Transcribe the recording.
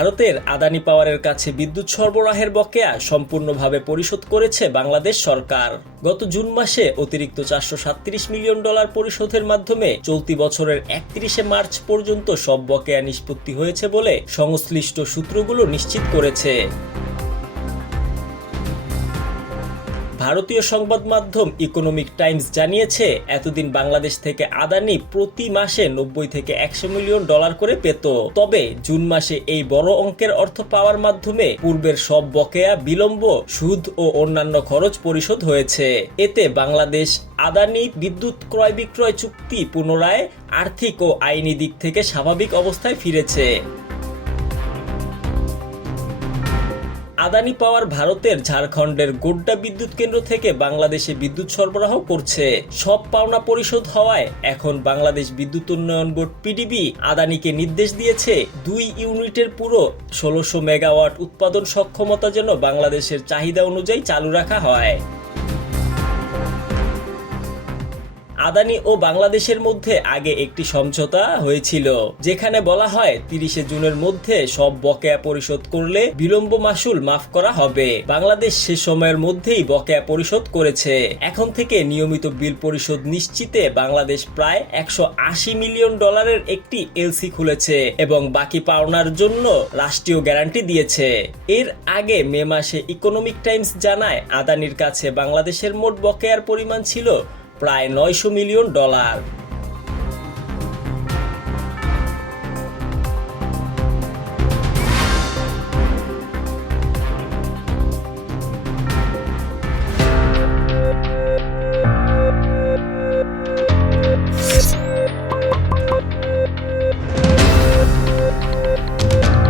ভারতের আদানি পাওয়ারের কাছে বিদ্যুৎ সরবরাহের বকেয়া সম্পূর্ণভাবে পরিশোধ করেছে বাংলাদেশ সরকার। গত জুন মাসে অতিরিক্ত $437 মিলিয়ন পরিশোধের মাধ্যমে চলতি বছরের 31শে মার্চ পর্যন্ত সব বকেয়া নিষ্পত্তি হয়েছে বলে সংশ্লিষ্ট সূত্রগুলো নিশ্চিত করেছে। ভারতীয় সংবাদ মাধ্যম ইকোনমিক টাইমস জানিয়েছে, এতদিন বাংলাদেশ থেকে আদানি প্রতি মাসে 90 থেকে 100 মিলিয়ন ডলার করে পেত। তবে জুন মাসে এই বড় অঙ্কের অর্থ পাওয়ার মাধ্যমে পূর্বের সব বকেয়া, বিলম্ব, সুদ ও অন্যান্য খরচ পরিশোধ হয়েছে। এতে বাংলাদেশ আদানি বিদ্যুৎ ক্রয় বিক্রয় চুক্তি পুনরায় আর্থিক ও আইনি দিক থেকে স্বাভাবিক অবস্থায় ফিরেছে। আদানি পাওয়ার ভারতের ঝাড়খণ্ডের গোড্ডা বিদ্যুৎ কেন্দ্র থেকে বাংলাদেশে বিদ্যুৎ সরবরাহ করছে। সব পাওনা পরিশোধ হওয়ায় এখন বাংলাদেশ বিদ্যুৎ উন্নয়ন বোর্ড পিডিবি আদানিকে নির্দেশ দিয়েছে 2 ইউনিটের পুরো 1600 মেগাওয়াট উৎপাদন সক্ষমতা যেন বাংলাদেশের চাহিদা অনুযায়ী চালু রাখা হয়। আদানি ও বাংলাদেশের মধ্যে আগে একটি সমঝোতা হয়েছিল, যেখানে বলা হয় 30শে জুনের মধ্যে সব বকেয়া পরিশোধ করলে বিলম্ব মাশুল মাফ করা হবে। বাংলাদেশ সে সময়ের মধ্যেই বকেয়া পরিশোধ করেছে। এখন থেকে নিয়মিত বিল পরিশোধ নিশ্চিতে বাংলাদেশ প্রায় $180 মিলিয়ন একটি এলসি খুলেছে এবং বাকি পাওনার জন্য রাষ্ট্রীয় গ্যারান্টি দিয়েছে। এর আগে মে মাসে ইকোনমিক টাইমস জানায়, আদানির কাছে বাংলাদেশের মোট বকেয়ার পরিমাণ ছিল প্রায় $900 মিলিয়ন।